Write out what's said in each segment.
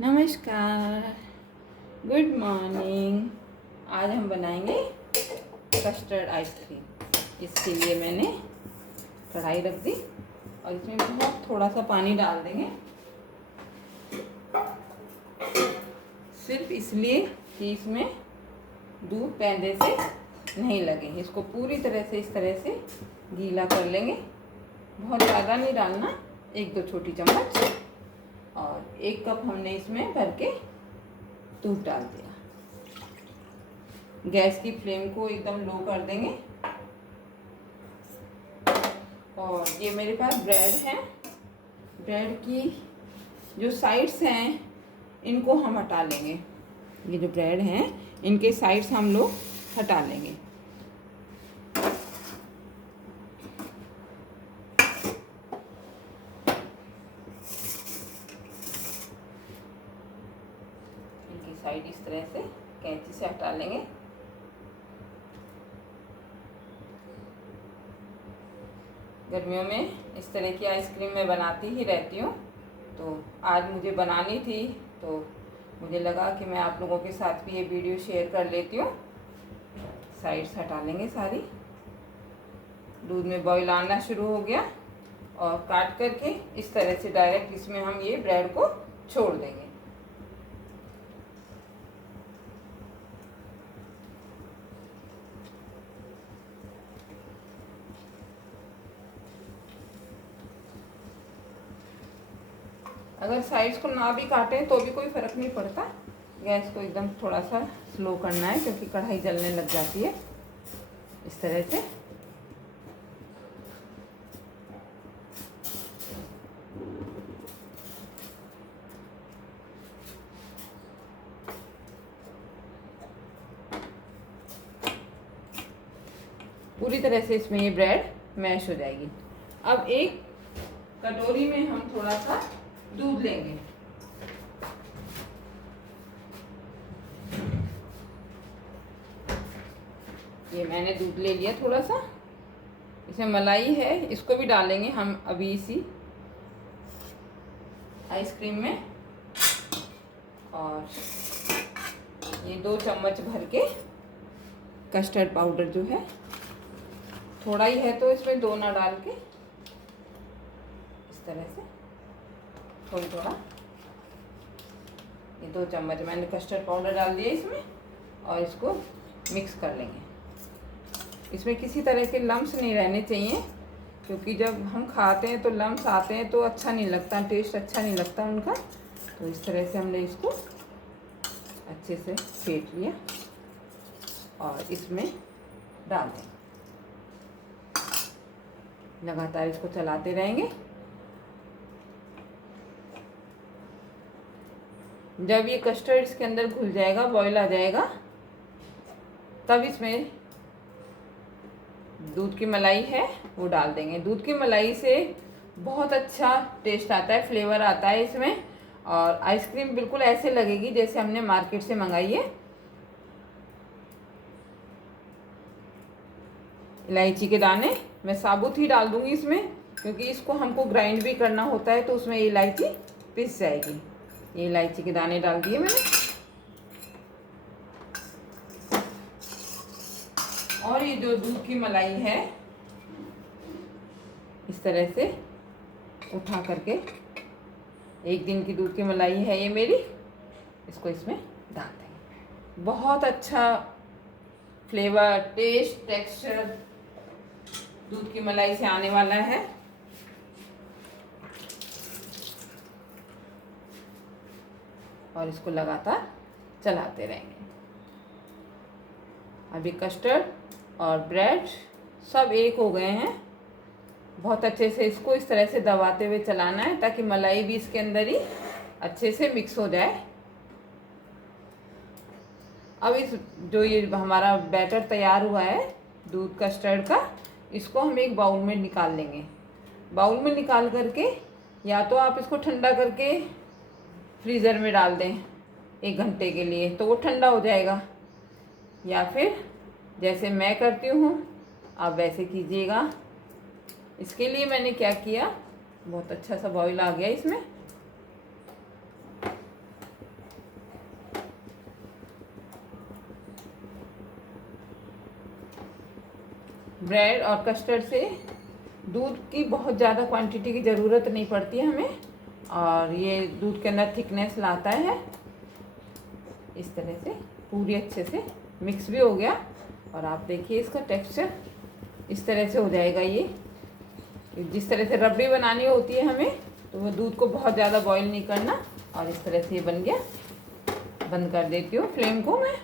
नमस्कार, good morning. आज हम बनाएंगे कस्टर्ड आइसक्रीम। इसके लिए मैंने कढ़ाई रख दी और इसमें बहुत थोड़ा सा पानी डाल देंगे, सिर्फ इसलिए कि इसमें दूध पैंदे से नहीं लगे। इसको पूरी तरह से इस तरह से गीला कर लेंगे। बहुत ज़्यादा नहीं डालना, 1-2 छोटी चम्मच। और 1 कप हमने इसमें भर के दूध डाल दिया। गैस की फ्लेम को एकदम लो कर देंगे। और ये मेरे पास ब्रेड है। ब्रेड की जो साइड्स हैं इनको हम हटा लेंगे। ये जो ब्रेड हैं इनके साइड्स हम लोग हटा लेंगे। इनकी साइड इस तरह से कैंची से हटा लेंगे। गर्मियों में इस तरह की आइसक्रीम मैं बनाती ही रहती हूँ, तो आज मुझे बनानी थी तो मुझे लगा कि मैं आप लोगों के साथ भी ये वीडियो शेयर कर लेती हूँ। साइड्स हटा लेंगे सारी। दूध में बॉईल आना शुरू हो गया और काट करके इस तरह से डायरेक्ट इसमें हम ये ब्रेड को छोड़ देंगे। अगर साइड्स को ना भी काटें तो भी कोई फ़र्क नहीं पड़ता। गैस को एकदम थोड़ा सा स्लो करना है क्योंकि कढ़ाई जलने लग जाती है। इस तरह से पूरी तरह से इसमें ये ब्रेड मैश हो जाएगी। अब एक कटोरी में हम थोड़ा सा दूध लेंगे। ये मैंने दूध ले लिया थोड़ा सा। इसमें मलाई है, इसको भी डालेंगे हम अभी इसी आइसक्रीम में। और ये 2 चम्मच भर के कस्टर्ड पाउडर जो है, थोड़ा ही है तो इसमें 2 ना डाल के इस तरह से थोड़ा ये 2 चम्मच मैंने कस्टर्ड पाउडर डाल दिया इसमें और इसको मिक्स कर लेंगे। इसमें किसी तरह के लम्स नहीं रहने चाहिए क्योंकि जब हम खाते हैं तो लम्स आते हैं तो अच्छा नहीं लगता, टेस्ट अच्छा नहीं लगता उनका। तो इस तरह से हमने इसको अच्छे से फेंट लिया और इसमें डाल देंगे। लगातार इसको चलाते रहेंगे। जब ये कस्टर्ड इसके अंदर घुल जाएगा, बॉईल आ जाएगा, तब इसमें दूध की मलाई है वो डाल देंगे। दूध की मलाई से बहुत अच्छा टेस्ट आता है, फ्लेवर आता है इसमें। और आइसक्रीम बिल्कुल ऐसे लगेगी जैसे हमने मार्केट से मंगाई है। इलायची के दाने मैं साबुत ही डाल दूंगी इसमें क्योंकि इसको हमको ग्राइंड भी करना होता है तो उसमें इलायची पिस जाएगी। ये इलायची के दाने डाल दिए मैंने। और ये जो दूध की मलाई है इस तरह से उठा करके, 1 दिन की दूध की मलाई है ये मेरी, इसको इसमें डाल देंगे। बहुत अच्छा फ्लेवर, टेस्ट, टेक्सचर दूध की मलाई से आने वाला है। और इसको लगातार चलाते रहेंगे। अभी कस्टर्ड और ब्रेड सब एक हो गए हैं। बहुत अच्छे से इसको इस तरह से दबाते हुए चलाना है ताकि मलाई भी इसके अंदर ही अच्छे से मिक्स हो जाए। अब इस जो ये हमारा बैटर तैयार हुआ है दूध कस्टर्ड का, इसको हम एक बाउल में निकाल लेंगे। बाउल में निकाल करके या तो आप इसको ठंडा करके फ्रीज़र में डाल दें 1 घंटे के लिए तो वो ठंडा हो जाएगा, या फिर जैसे मैं करती हूँ आप वैसे कीजिएगा। इसके लिए मैंने क्या किया, बहुत अच्छा सा बॉईल आ गया इसमें। ब्रेड और कस्टर्ड से दूध की बहुत ज़्यादा क्वांटिटी की ज़रूरत नहीं पड़ती है हमें, और ये दूध के अंदर थिकनेस लाता है। इस तरह से पूरी अच्छे से मिक्स भी हो गया, और आप देखिए इसका टेक्सचर इस तरह से हो जाएगा। ये जिस तरह से रबड़ी बनानी होती है हमें, तो वो दूध को बहुत ज़्यादा बॉईल नहीं करना, और इस तरह से ये बन गया। बंद कर देती हूँ फ्लेम को मैं।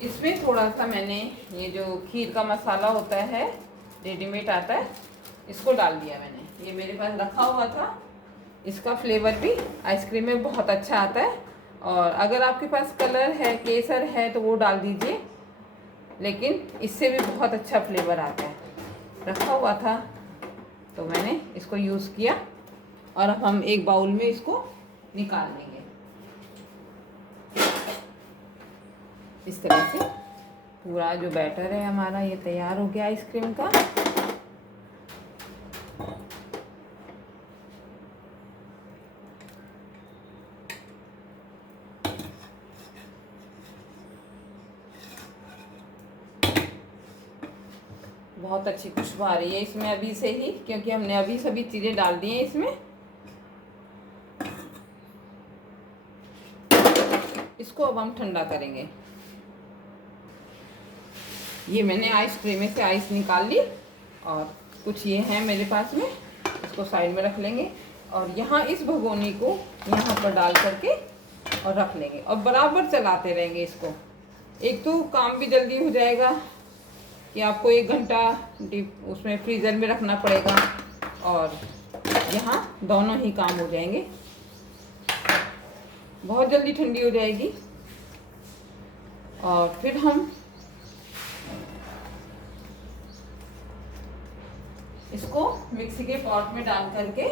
इसमें थोड़ा सा मैंने ये जो खीर का मसाला होता है, रेडीमेड आता है, इसको डाल दिया मैंने। ये मेरे पास रखा हुआ था। इसका फ्लेवर भी आइसक्रीम में बहुत अच्छा आता है, और अगर आपके पास कलर है, केसर है, तो वो डाल दीजिए, लेकिन इससे भी बहुत अच्छा फ्लेवर आता है। रखा हुआ था तो मैंने इसको यूज़ किया, और अब हम एक बाउल में इसको निकाल लेंगे। इस तरह से पूरा जो बैटर है हमारा ये तैयार हो गया आइसक्रीम का। बहुत अच्छी खुशबू आ रही है इसमें अभी से ही, क्योंकि हमने अभी सभी चीज़ें डाल दी हैं इसमें। इसको अब हम ठंडा करेंगे। ये मैंने आइसक्रीम में से आइस निकाल ली, और कुछ ये है मेरे पास में, इसको साइड में रख लेंगे, और यहाँ इस भगोनी को यहाँ पर डाल करके और रख लेंगे, और बराबर चलाते रहेंगे इसको। एक तो काम भी जल्दी हो जाएगा कि आपको 1 घंटा डीप उसमें फ्रीज़र में रखना पड़ेगा, और यहाँ दोनों ही काम हो जाएंगे। बहुत जल्दी ठंडी हो जाएगी, और फिर हम इसको मिक्सी के पॉट में डाल करके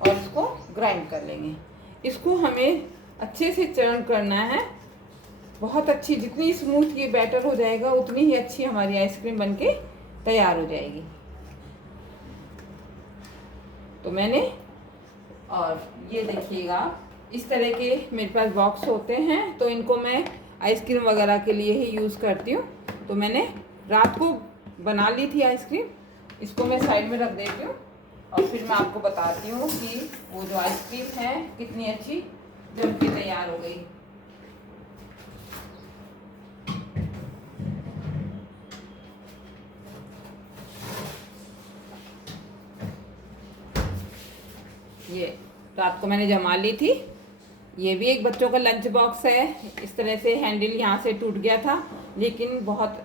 और इसको ग्राइंड कर लेंगे। इसको हमें अच्छे से चर्न करना है, बहुत अच्छी। जितनी स्मूथ ये बैटर हो जाएगा, उतनी ही अच्छी हमारी आइसक्रीम बनके तैयार हो जाएगी। तो मैंने, और ये देखिएगा, इस तरह के मेरे पास बॉक्स होते हैं, तो इनको मैं आइसक्रीम वगैरह के लिए ही यूज़ करती हूँ। तो मैंने रात को बना ली थी आइसक्रीम, इसको मैं साइड में रख देती हूँ, और फिर मैं आपको बताती हूँ कि वो जो आइसक्रीम है कितनी अच्छी जम के तैयार हो गई। ये रात को मैंने जमा ली थी। ये भी एक बच्चों का लंच बॉक्स है। इस तरह से हैंडल यहाँ से टूट गया था, लेकिन बहुत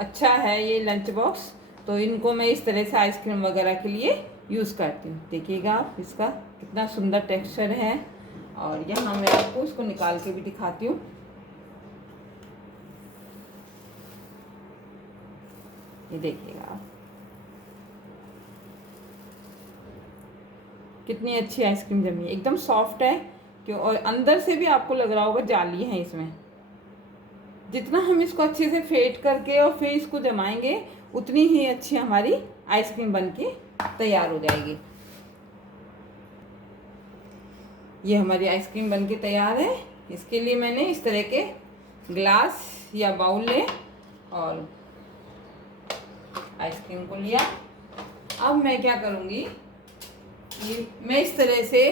अच्छा है ये लंच बॉक्स। तो इनको मैं इस तरह से आइसक्रीम वगैरह के लिए यूज़ करती हूँ। देखिएगा आप, इसका कितना सुंदर टेक्सचर है। और यहाँ मैं आपको इसको निकाल के भी दिखाती हूँ। ये देखिएगा आप, कितनी अच्छी आइसक्रीम जमी है, एकदम सॉफ्ट है क्यों, और अंदर से भी आपको लग रहा होगा जाली है इसमें। जितना हम इसको अच्छे से फेंट करके और फिर इसको जमाएंगे, उतनी ही अच्छी हमारी आइसक्रीम बनके तैयार हो जाएगी। ये हमारी आइसक्रीम बनके तैयार है। इसके लिए मैंने इस तरह के ग्लास या बाउल ले और आइसक्रीम को लिया। अब मैं क्या करूँगी, ये मैं इस तरह से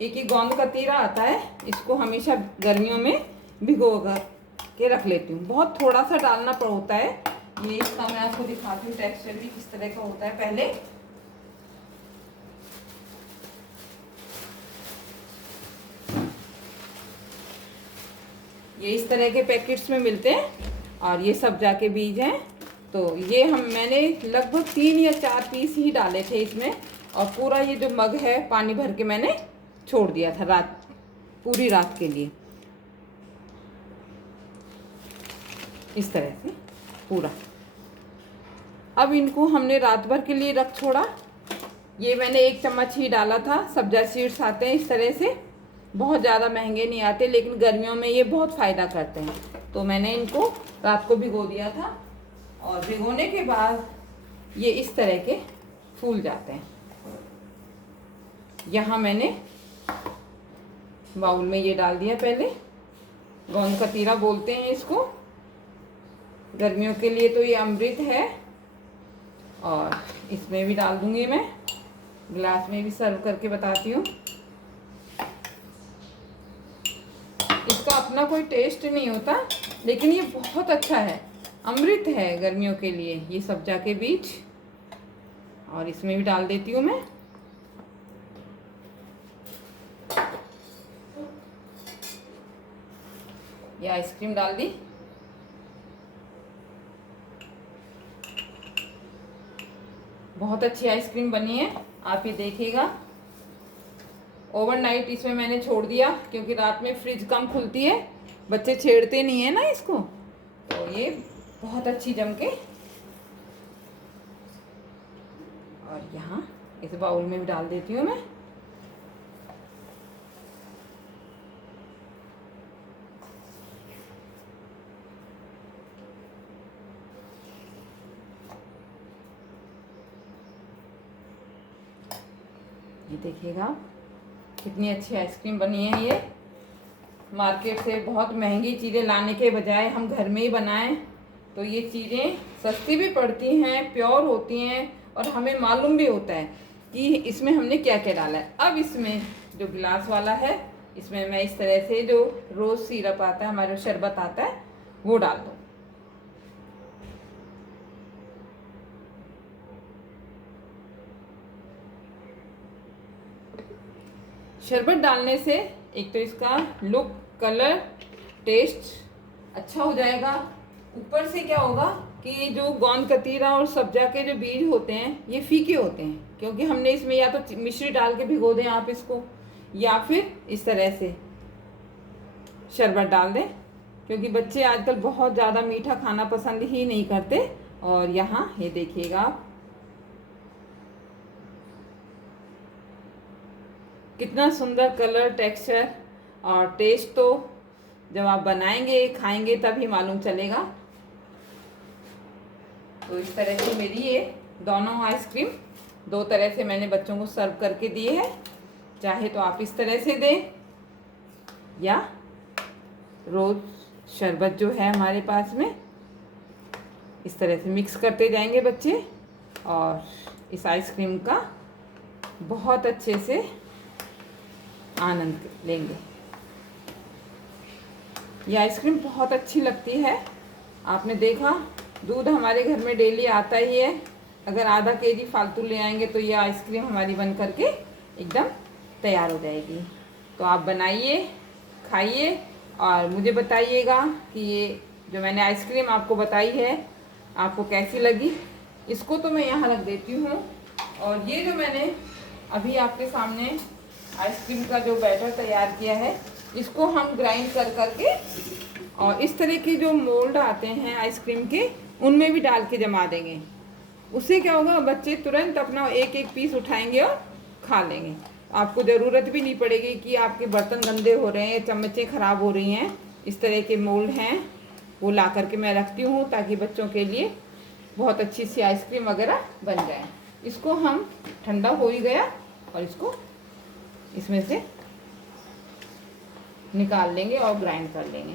एक गोंद का तीरा आता है, इसको हमेशा गर्मियों में भिगो के रख लेती हूँ। बहुत थोड़ा सा डालना होता है। ये इसका मैं आपको दिखाती हूँ टेक्सचर भी किस तरह का होता है। पहले ये इस तरह के पैकेट्स में मिलते हैं, और ये सब्जा के बीज हैं। तो ये मैंने लगभग 3 या 4 पीस ही डाले थे इसमें, और पूरा ये जो मग है पानी भर के मैंने छोड़ दिया था पूरी रात के लिए। इस तरह से पूरा। अब इनको हमने रात भर के लिए रख छोड़ा। ये मैंने 1 चम्मच ही डाला था। सब्जा सीड्स आते हैं इस तरह से, बहुत ज़्यादा महंगे नहीं आते, लेकिन गर्मियों में ये बहुत फ़ायदा करते हैं। तो मैंने इनको रात को भिगो दिया था, और भिगोने के बाद ये इस तरह के फूल जाते हैं। यहाँ मैंने बाउल में ये डाल दिया पहले, गोंद कतीरा बोलते हैं इसको। गर्मियों के लिए तो ये अमृत है। और इसमें भी डाल दूंगी मैं, गिलास में भी सर्व करके बताती हूँ। इसका अपना कोई टेस्ट नहीं होता, लेकिन ये बहुत अच्छा है, अमृत है गर्मियों के लिए ये सब्जा के बीज। और इसमें भी डाल देती हूँ मैं। ये आइसक्रीम डाल दी। बहुत अच्छी आइसक्रीम बनी है, आप ये देखिएगा। ओवरनाइट इसमें मैंने छोड़ दिया, क्योंकि रात में फ्रिज कम खुलती है, बच्चे छेड़ते नहीं है ना इसको, तो ये बहुत अच्छी जम के। और यहाँ इस बाउल में भी डाल देती हूँ मैं। ये देखिएगा कितनी अच्छी आइसक्रीम बनी है। ये मार्केट से बहुत महंगी चीज़ें लाने के बजाय हम घर में ही बनाएं तो ये चीज़ें सस्ती भी पड़ती हैं, प्योर होती हैं, और हमें मालूम भी होता है कि इसमें हमने क्या क्या डाला है। अब इसमें जो गिलास वाला है, इसमें मैं इस तरह से जो रोज़ सिरप आता है, हमारे शरबत आता है, वो डाल दूँ। शरबत डालने से एक तो इसका लुक, कलर, टेस्ट अच्छा हो जाएगा। ऊपर से क्या होगा कि जो गोंद कतीरा और सब्जा के जो बीज होते हैं ये फीके होते हैं, क्योंकि हमने इसमें या तो मिश्री डाल के भिगो दें आप इसको, या फिर इस तरह से शरबत डाल दें, क्योंकि बच्चे आजकल बहुत ज़्यादा मीठा खाना पसंद ही नहीं करते। और यहाँ ये देखिएगा आप कितना सुंदर कलर, टेक्सचर और टेस्ट, तो जब आप बनाएंगे खाएंगे तभी मालूम चलेगा। तो इस तरह से मेरी ये दोनों आइसक्रीम दो तरह से मैंने बच्चों को सर्व करके दिए हैं। चाहे तो आप इस तरह से दें, या रोज़ शरबत जो है हमारे पास में, इस तरह से मिक्स करते जाएंगे बच्चे, और इस आइसक्रीम का बहुत अच्छे से आनंद लेंगे। ये आइसक्रीम बहुत अच्छी लगती है। आपने देखा, दूध हमारे घर में डेली आता ही है। अगर आधा केजी फालतू ले आएंगे तो ये आइसक्रीम हमारी बन करके एकदम तैयार हो जाएगी। तो आप बनाइए, खाइए, और मुझे बताइएगा कि ये जो मैंने आइसक्रीम आपको बताई है आपको कैसी लगी। इसको तो मैं यहाँ रख देती हूँ। और ये जो मैंने अभी आपके सामने आइसक्रीम का जो बैटर तैयार किया है, इसको हम ग्राइंड कर करके, और इस तरह के जो मोल्ड आते हैं आइसक्रीम के, उनमें भी डाल के जमा देंगे। उससे क्या होगा, बच्चे तुरंत अपना एक एक पीस उठाएंगे और खा लेंगे। आपको ज़रूरत भी नहीं पड़ेगी कि आपके बर्तन गंदे हो रहे हैं, चम्मचें ख़राब हो रही हैं। इस तरह के मोल्ड हैं, वो ला करके मैं रखती हूँ ताकि बच्चों के लिए बहुत अच्छी सी आइसक्रीम वगैरह बन जाए। इसको हम, ठंडा हो ही गया, और इसको इसमें से निकाल लेंगे और ग्राइंड कर लेंगे।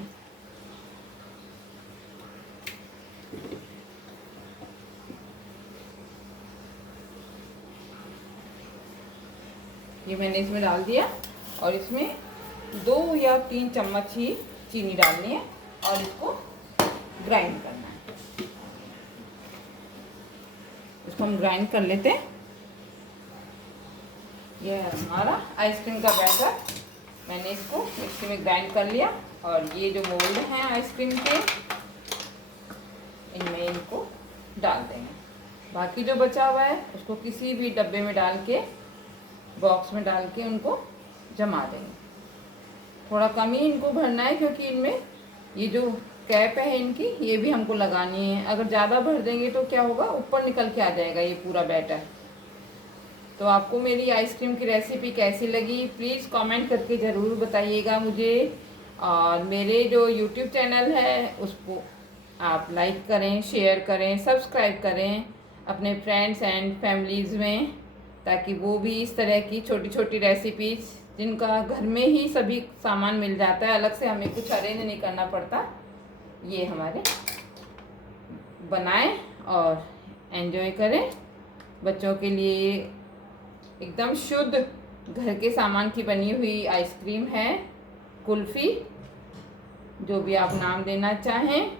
ये मैंने इसमें डाल दिया, और इसमें 2 या 3 चम्मच ही चीनी डालनी है, और इसको ग्राइंड करना है। इसको हम ग्राइंड कर लेते हैं। ये है हमारा आइसक्रीम का बैटर। मैंने इसको मिक्सी में ग्राइंड कर लिया, और ये जो मोल्ड हैं आइसक्रीम के, इनमें इनको डाल देंगे। बाकी जो बचा हुआ है उसको किसी भी डब्बे में डाल के, बॉक्स में डाल के उनको जमा देंगे। थोड़ा कम ही इनको भरना है, क्योंकि इनमें ये जो कैप है इनकी, ये भी हमको लगानी है। अगर ज़्यादा भर देंगे तो क्या होगा, ऊपर निकल के आ जाएगा ये पूरा बैटर। तो आपको मेरी आइसक्रीम की रेसिपी कैसी लगी, प्लीज़ कमेंट करके ज़रूर बताइएगा मुझे। और मेरे जो यूट्यूब चैनल है उसको आप लाइक करें, शेयर करें, सब्सक्राइब करें अपने फ्रेंड्स एंड फैमिलीज़ में, ताकि वो भी इस तरह की छोटी छोटी रेसिपीज़ जिनका घर में ही सभी सामान मिल जाता है, अलग से हमें कुछ अरेंज नहीं करना पड़ता, ये हमारे बनाएं और एंजॉय करें। बच्चों के लिए एकदम शुद्ध घर के सामान की बनी हुई आइसक्रीम है, कुल्फ़ी, जो भी आप नाम देना चाहें।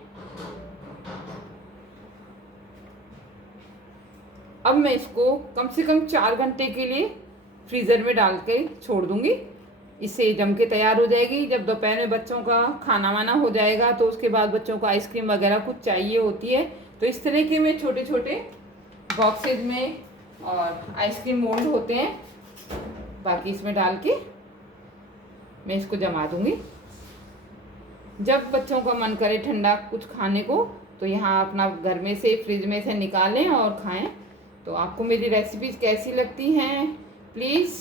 अब मैं इसको कम से कम 4 घंटे के लिए फ्रीज़र में डाल के छोड़ दूँगी। इससे जम के तैयार हो जाएगी। जब दोपहर में बच्चों का खाना वाना हो जाएगा तो उसके बाद बच्चों को आइसक्रीम वगैरह कुछ चाहिए होती है, तो इस तरह के मैं छोटे छोटे बॉक्सेज में और आइसक्रीम मोल्ड होते हैं, बाकी इसमें डाल के मैं इसको जमा दूँगी। जब बच्चों का मन करे ठंडा कुछ खाने को तो यहाँ अपना घर में से फ्रिज में से निकालें और खाएं। तो आपको मेरी रेसिपीज़ कैसी लगती हैं, प्लीज़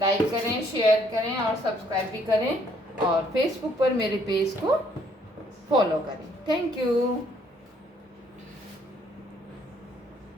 लाइक करें, शेयर करें और सब्सक्राइब भी करें, और फेसबुक पर मेरे पेज को फॉलो करें। Thank you.